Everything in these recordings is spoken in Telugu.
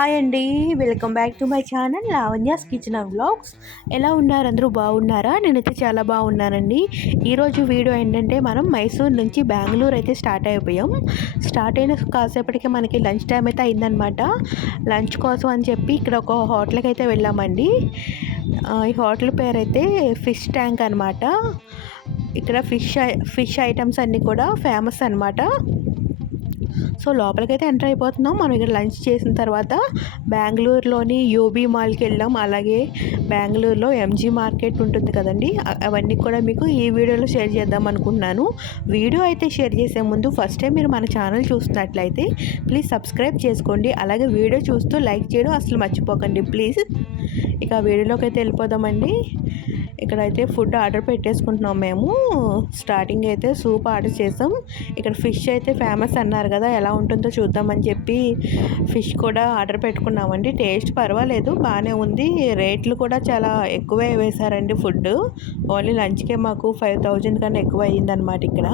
హాయ్ అండి. Welcome back to my channel Lavanya's kitchen and vlogs. ఎలా ఉన్నారు? అందరూ బాగున్నారా? నేనైతే చాలా బాగున్నానండి. ఈరోజు వీడియో ఏంటంటే మనం మైసూర్ నుంచి బెంగళూరు అయితే స్టార్ట్ అయిపోయాం. స్టార్ట్ అయిన కాసేపటికి మనకి లంచ్ టైం అయితే అయిందనమాట లంచ్ కోసం అని చెప్పి ఇక్కడ ఒక హోటల్కి అయితే వెళ్ళామండి. ఈ హోటల్ పేరు అయితే ఫిష్ ట్యాంక్ అనమాట ఇక్కడ ఫిష్ ఫిష్ ఐటమ్స్ అన్నీ కూడా ఫేమస్ అనమాట సో లోపలికైతే ఎంటర్ అయిపోతున్నాం. మనం ఇక్కడ లంచ్ చేసిన తర్వాత బెంగళూరులోని యూబీ మాల్కి వెళ్ళాం. అలాగే బెంగళూరులో ఎంజీ మార్కెట్ ఉంటుంది కదండి. అవన్నీ కూడా మీకు ఈ వీడియోలో షేర్ చేద్దాం అనుకుంటున్నాను. వీడియో అయితే షేర్ చేసే ముందు ఫస్ట్ టైం మీరు మన ఛానల్ చూస్తున్నట్లయితే ప్లీజ్ సబ్స్క్రైబ్ చేసుకోండి. అలాగే వీడియో చూస్తూ లైక్ చేయడం అసలు మర్చిపోకండి. ప్లీజ్ ఇక వీడియోలోకి అయితే వెళ్ళిపోదామండి. ఇక్కడైతే ఫుడ్ ఆర్డర్ పెట్టేసుకుంటున్నాం మేము. స్టార్టింగ్ అయితే సూప్ ఆర్డర్ చేసాం. ఇక్కడ ఫిష్ అయితే ఫేమస్ అన్నారు కదా ఎలా ఉంటుందో చూద్దామని చెప్పి ఫిష్ కూడా ఆర్డర్ పెట్టుకున్నామండి. టేస్ట్ పర్వాలేదు బాగానే ఉంది. రేట్లు కూడా చాలా ఎక్కువే వేశారండి ఫుడ్ ఓన్లీ లంచ్కే మాకు ఫైవ్ థౌజండ్ కన్నా ఎక్కువ అయ్యిందనమాట ఇక్కడ.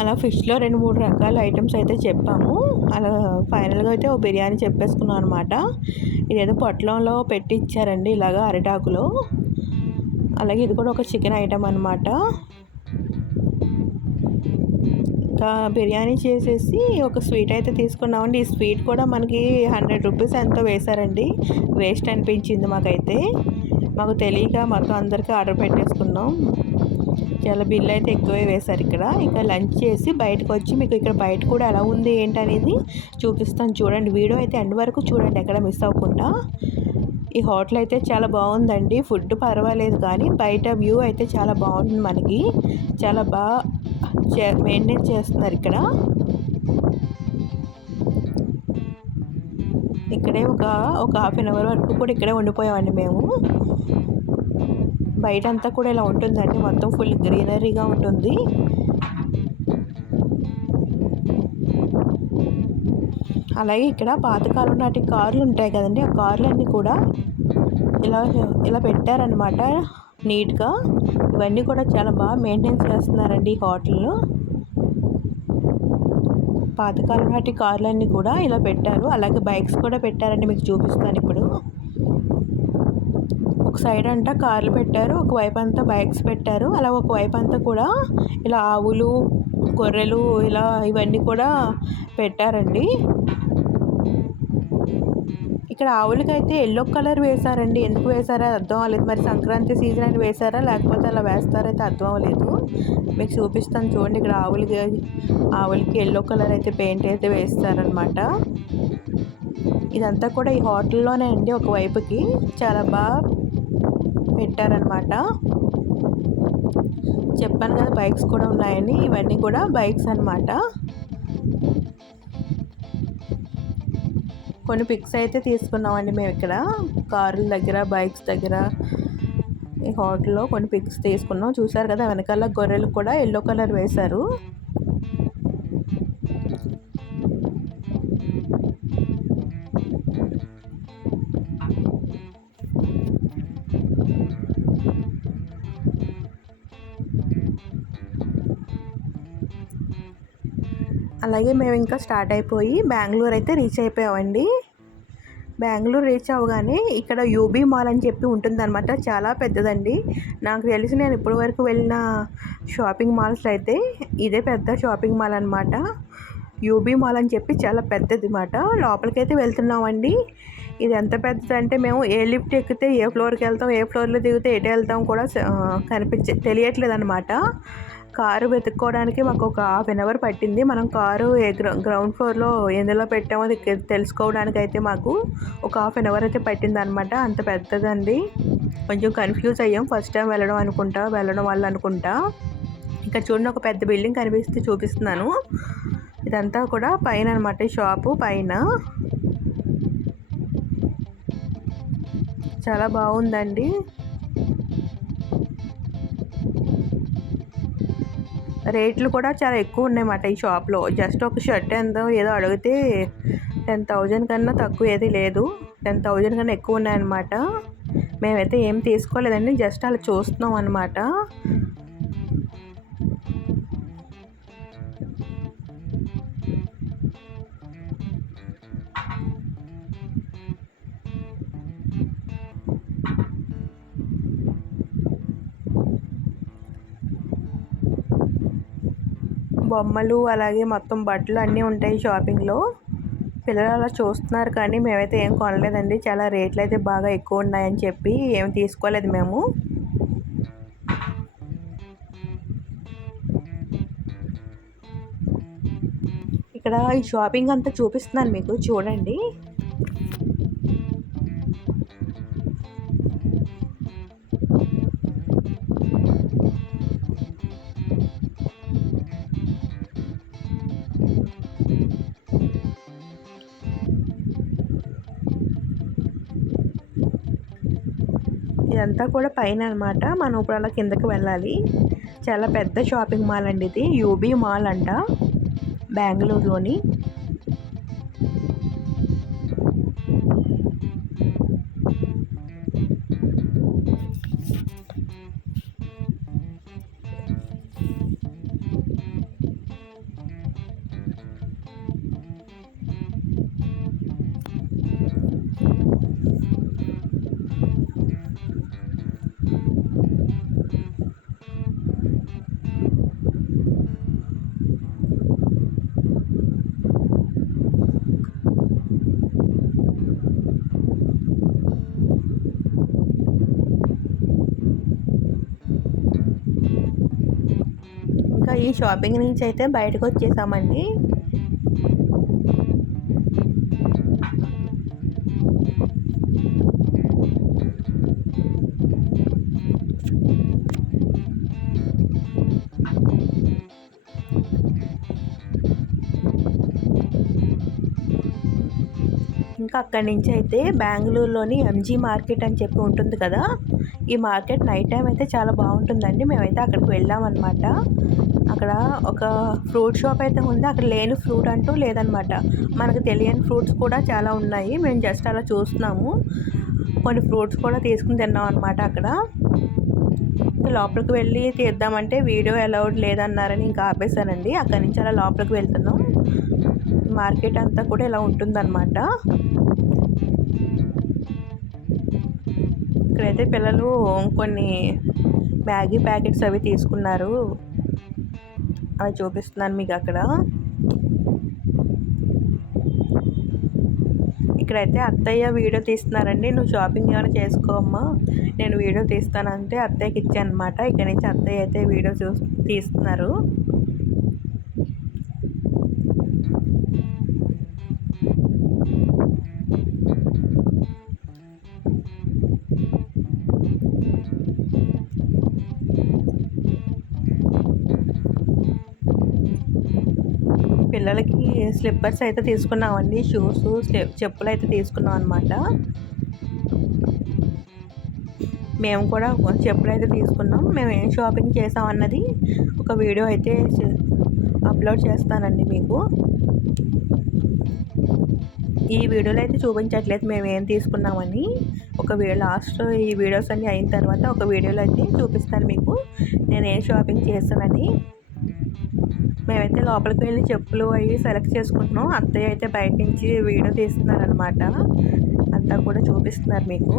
అలా ఫిష్లో రెండు మూడు రకాల ఐటమ్స్ అయితే చెప్పాము. అలా ఫైనల్గా అయితే ఓ బిర్యానీ చెప్పేసుకున్నాం అనమాట ఇదేదో పొట్లంలో పెట్టి ఇచ్చారండి ఇలాగ అరిటాకులో. అలాగే ఇది కూడా ఒక చికెన్ ఐటమ్ అనమాట ఇంకా బిర్యానీ చేసేసి ఒక స్వీట్ అయితే తీసుకున్నామండి. ఈ స్వీట్ కూడా మనకి హండ్రెడ్ రూపీస్ ఎంతో వేశారండి. వేస్ట్ అనిపించింది మాకైతే. మాకు తెలియక మొత్తం అందరికీ ఆర్డర్ పెట్టేసుకున్నాం. చాలా బిల్ అయితే ఎక్కువే వేశారు ఇక్కడ. ఇంకా లంచ్ చేసి బయటకు వచ్చి మీకు ఇక్కడ బయట కూడా ఎలా ఉంది ఏంటనేది చూపిస్తాను చూడండి. వీడియో అయితే ఎండ్ వరకు చూడండి ఎక్కడ మిస్ అవ్వకుండా. ఈ హోటల్ అయితే చాలా బాగుందండి. ఫుడ్ పర్వాలేదు కానీ బయట వ్యూ అయితే చాలా బాగుంటుంది మనకి. చాలా బాగా చే మెయింటైన్ చేస్తున్నారు ఇక్కడ. ఇక్కడే ఒక ఒక హాఫ్ అన్ అవర్ వరకు కూడా ఇక్కడే ఉండిపోయామండి మేము. బయట అంతా కూడా ఇలా ఉంటుందండి. మొత్తం ఫుల్ గ్రీనరీగా ఉంటుంది. అలాగే ఇక్కడ పాతకాలం నాటి కార్లు ఉంటాయి కదండి. ఆ కార్లన్నీ కూడా ఇలా ఇలా పెట్టారనమాట నీట్గా. ఇవన్నీ కూడా చాలా బాగా మెయింటైన్ చేస్తున్నారండి ఈ హోటల్లో. పాతకాలం నాటి కార్లన్నీ కూడా ఇలా పెట్టారు. అలాగే బైక్స్ కూడా పెట్టారండి మీకు చూపిస్తాను ఇప్పుడు. ఒక సైడ్ అంతా కార్లు పెట్టారు ఒక వైపు అంతా బైక్స్ పెట్టారు అలా ఒకవైపు అంతా కూడా ఇలా ఆవులు గొర్రెలు ఇలా ఇవన్నీ కూడా పెట్టారండి. ఇక్కడ ఆవులకైతే ఎల్లో కలర్ వేశారండి. ఎందుకు వేశారో అర్థం అవ్వలేదు. మరి సంక్రాంతి సీజన్ అని వేశారా? లేకపోతే అలా వేస్తారైతే అర్థం అవ్వలేదు. మీకు చూపిస్తాను చూడండి. ఇక్కడ ఆవులకి ఆవులకి ఎల్లో కలర్ అయితే పెయింట్ అయితే వేస్తారనమాట ఇదంతా కూడా ఈ హోటల్లోనే అండి ఒక వైపుకి. చాలా బాగా పెట్టారనమాట. చెప్పాను కదా బైక్స్ కూడా ఉన్నాయని ఇవన్నీ కూడా బైక్స్ అన్నమాట కొన్ని పిక్స్ అయితే తీసుకున్నామండి మేము ఇక్కడ. కార్ల దగ్గర బైక్స్ దగ్గర ఈ హోటల్లో కొన్ని పిక్స్ తీసుకున్నాం. చూసారు కదా వెనకాల గొర్రెలు కూడా ఎల్లో కలర్ వేశారు. అలాగే మేము ఇంకా స్టార్ట్ అయిపోయి బెంగళూరు అయితే రీచ్ అయిపోయామండి. బెంగళూరు రీచ్ అవ్వగానే ఇక్కడ యూబీ మాల్ అని చెప్పి ఉంటుందన్నమాట. చాలా పెద్దదండి. నాకు తెలిసి నేను ఇప్పటి వరకు వెళ్ళిన షాపింగ్ మాల్స్ అయితే ఇదే పెద్ద షాపింగ్ మాల్ అనమాట యూబీ మాల్ అని చెప్పి చాలా పెద్దది మాట లోపలికైతే వెళ్తున్నామండి. ఇది ఎంత పెద్దది అంటే మేము ఏ లిఫ్ట్ ఎక్కితే ఏ ఫ్లోర్కి వెళ్తాం ఏ ఫ్లోర్లో దిగితే ఎటు వెళ్తాం కూడా స- కనిపించే తెలియట్లేదు అనమాట కారు వెతుక్కోవడానికి మాకు ఒక హాఫ్ అన్ అవర్ పట్టింది. మనం కారు ఏ గ్రౌండ్ ఫ్లోర్లో ఎందులో పెట్టామో అది తెలుసుకోవడానికి అయితే మాకు ఒక హాఫ్ అన్ అవర్ అయితే పట్టింది అనమాట అంత పెద్దదండి. కొంచెం కన్ఫ్యూజ్ అయ్యాం. ఫస్ట్ టైం వెళ్ళడం అనుకుంటా వెళ్ళడం వల్ల అనుకుంటా. ఇక్కడ చూడండి ఒక పెద్ద బిల్డింగ్ కనిపిస్తే చూపిస్తున్నాను. ఇదంతా కూడా పైన అనమాట ఈ షాపు పైన. చాలా బాగుందండి. రేట్లు కూడా చాలా ఎక్కువ ఉన్నాయన్నమాట ఈ షాప్లో. జస్ట్ ఒక షర్ట్ ఎంతో ఏదో అడిగితే టెన్ థౌజండ్ కన్నా తక్కువ ఏది లేదు. టెన్ థౌజండ్ కన్నా ఎక్కువ ఉన్నాయన్నమాట. మేమైతే ఏం తీసుకోలేదండి జస్ట్ అలా చూస్తున్నాం అనమాట బొమ్మలు అలాగే మొత్తం బట్టలు అన్నీ ఉంటాయి షాపింగ్లో. పిల్లలు అలా చూస్తున్నారు కానీ మేమైతే ఏం కొనలేదండి. చాలా రేట్లు అయితే బాగా ఎక్కువ ఉన్నాయని చెప్పి ఏం తీసుకోలేదు మేము. ఇక్కడ ఈ షాపింగ్ అంతా చూపిస్తున్నాను మీకు. చూడండి. ఇదంతా కూడా పైన అనమాట మనం ఇప్పుడు అలా కిందకి వెళ్ళాలి. చాలా పెద్ద షాపింగ్ మాల్ అండి ఇది. యూబీ మాల్ అంట. బెంగళూరులోని. ఇంకా ఈ షాపింగ్ నుంచి అయితే బయటకు వచ్చేసామండి. ఇంకా అక్కడి నుంచి అయితే బెంగళూరులోని ఎంజీ మార్కెట్ అని చెప్పి ఉంటుంది కదా ఈ మార్కెట్ నైట్ టైం అయితే చాలా బాగుంటుందండి. మేమైతే అక్కడికి వెళ్ళామన్నమాట. అక్కడ ఒక ఫ్రూట్ షాప్ అయితే ఉంది. అక్కడ లేని ఫ్రూట్ అంటూ లేదనమాట మనకు తెలియని ఫ్రూట్స్ కూడా చాలా ఉన్నాయి. మేము జస్ట్ అలా చూస్తున్నాము. కొన్ని ఫ్రూట్స్ కూడా తీసుకుని తిన్నాం అనమాట అక్కడ లోపలికి వెళ్ళి తీద్దామంటే వీడియో అలౌడ్ లేదన్నారని ఇంకా ఆపేసానండి అక్కడి నుంచి అలా లోపలికి వెళ్తున్నాం. మార్కెట్ అంతా కూడా ఇలా ఉంటుందన్నమాట. ఇక్కడైతే పిల్లలు కొన్ని మ్యాగీ ప్యాకెట్స్ అవి తీసుకున్నారు. అవి చూపిస్తున్నాను మీకు అక్కడ. ఇక్కడైతే అత్తయ్య వీడియో తీస్తున్నారండి. నువ్వు షాపింగ్ ఏమైనా చేసుకోమ్మా నేను వీడియో తీస్తానంటే అత్తయ్యకి ఇచ్చాను అనమాట ఇక్కడ నుంచి అత్తయ్య అయితే వీడియో చూ తీస్తున్నారు. స్లిప్పర్స్ అయితే తీసుకున్నామండి షూస్ చెప్పులు అయితే తీసుకున్నాం అనమాట మేము కూడా చెప్పులు అయితే తీసుకున్నాం. మేము ఏం షాపింగ్ చేసాం అన్నది ఒక వీడియో అయితే అప్లోడ్ చేస్తానండి మీకు. ఈ వీడియోలో అయితే చూపించట్లేదు మేము ఏం తీసుకున్నామని. ఒక వీడియో లాస్ట్ ఈ వీడియోస్ అన్నీ అయిన తర్వాత ఒక వీడియోలో అయితే చూపిస్తాను మీకు. నేను ఏం షాపింగ్ చేస్తానని మేమైతే లోపలికి వెళ్ళి చెప్పులు అవి సెలెక్ట్ చేసుకుంటున్నాం. అత్తయ్య అయితే బయట నుంచి వీడియో తీస్తున్నారనమాట అంతా కూడా చూపిస్తున్నారు మీకు.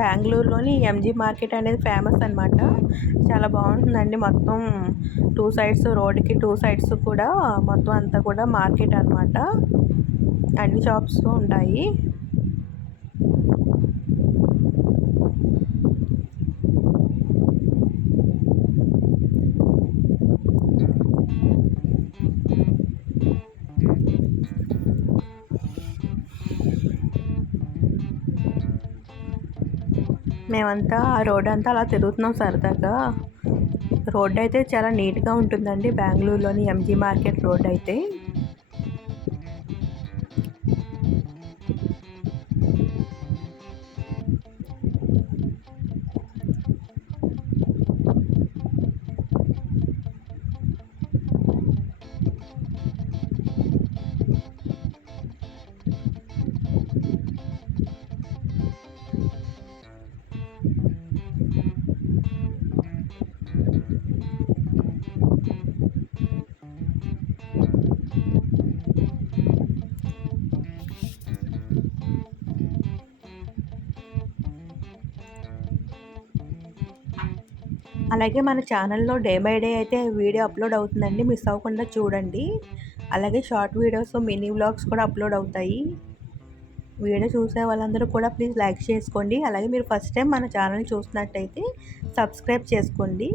బెంగళూరులోని ఎంజీ మార్కెట్ అనేది ఫేమస్ అనమాట చాలా బాగుంటుందండి. మొత్తం టూ సైడ్స్ రోడ్కి టూ సైడ్స్ కూడా మొత్తం అంతా కూడా మార్కెట్ అనమాట అన్ని షాప్స్ ఉంటాయి. మేమంతా ఆ రోడ్ అంతా అలా తిరుగుతున్నాం సరదాగా. రోడ్ అయితే చాలా నీట్గా ఉంటుందండి బెంగళూరులోని ఎంజీ మార్కెట్ రోడ్ అయితే అలాగే మన ఛానల్లో డే బై డే అయితే వీడియో అప్లోడ్ అవుతుందండి. మిస్ అవ్వకుండా చూడండి. అలాగే షార్ట్ వీడియోస్ మినీ వ్లాగ్స్ కూడా అప్లోడ్ అవుతాయి. వీడియో చూసే వాళ్ళందరూ కూడా ప్లీజ్ లైక్ చేసుకోండి. అలాగే మీరు ఫస్ట్ టైం మన ఛానల్ చూసినట్టయితే సబ్స్క్రైబ్ చేసుకోండి.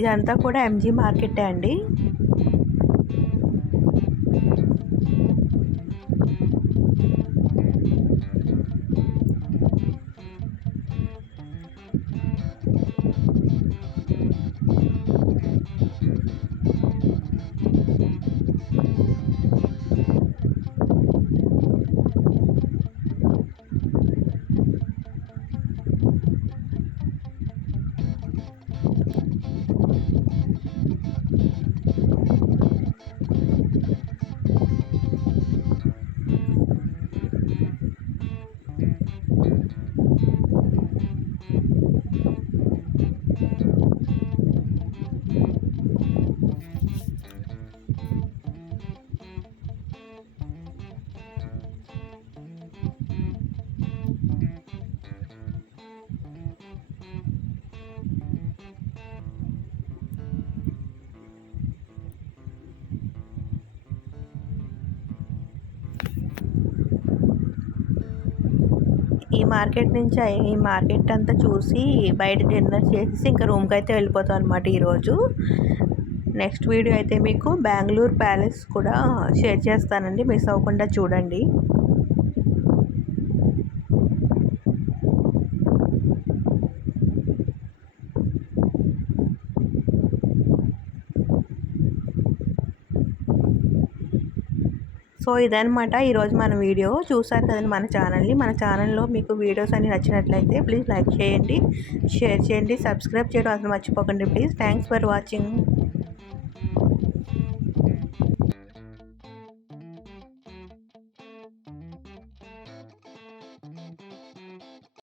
ఇదంతా కూడా ఎంజీ మార్కెటే అండి. ఈ మార్కెట్ నుంచి ఈ మార్కెట్ అంతా చూసి బయట డిన్నర్ చేసేసి ఇంకా రూమ్కి అయితే వెళ్ళిపోతాం అనమాట ఈరోజు. నెక్స్ట్ వీడియో అయితే మీకు బెంగళూరు ప్యాలెస్ కూడా షేర్ చేస్తానండి. మిస్ అవ్వకుండా చూడండి. సో ఇదనమాట ఈరోజు మన వీడియో. చూసారు కదండి మన ఛానల్ని. మన ఛానల్లో మీకు వీడియోస్ అన్ని నచ్చినట్లయితే ప్లీజ్ లైక్ చేయండి షేర్ చేయండి సబ్స్క్రైబ్ చేయడం అసలు మర్చిపోకండి. Please thanks for watching.